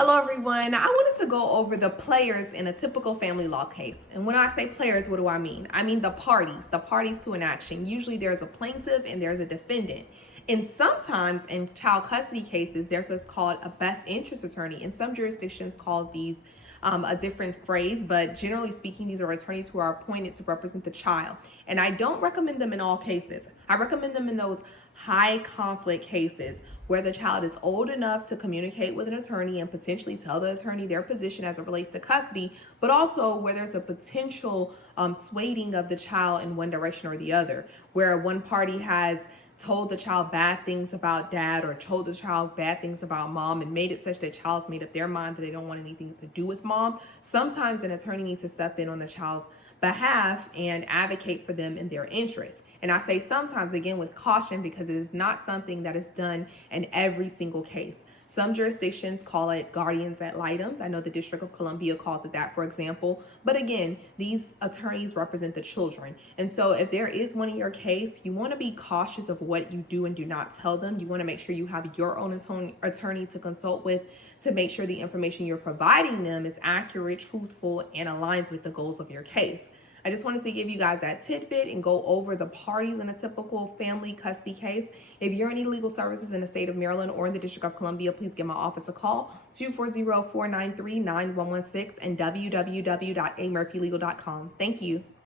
Hello, everyone. I wanted to go over the players in a typical family law case. And when I say players, what do I mean? I mean the parties to an action. Usually there's a plaintiff and there's a defendant. And sometimes in child custody cases, there's what's called a best interest attorney. In some jurisdictions, call these a different phrase, but generally speaking, these are attorneys who are appointed to represent the child. And I don't recommend them in all cases. I recommend them in those high conflict cases where the child is old enough to communicate with an attorney and potentially tell the attorney their position as it relates to custody, but also where there's a potential swaying of the child in one direction or the other, where one party has told the child bad things about dad or told the child bad things about mom and made it such that child's made up their mind that they don't want anything to do with mom. Sometimes an attorney needs to step in on the child's behalf and advocate for them in their interests. And I say sometimes, again, with caution, because it is not something that is done in every single case. Some jurisdictions call it guardians ad litem. I know the District of Columbia calls it that, for example. But again, these attorneys represent the children. And so if there is one in your case, you want to be cautious of what you do and do not tell them. You want to make sure you have your own attorney to consult with to make sure the information you're providing them is accurate, truthful, and aligns with the goals of your case. I just wanted to give you guys that tidbit and go over the parties in a typical family custody case. If you're in need legal services in the state of Maryland or in the District of Columbia, please give my office a call, 240-493-9116 and www.amurphylegal.com. Thank you.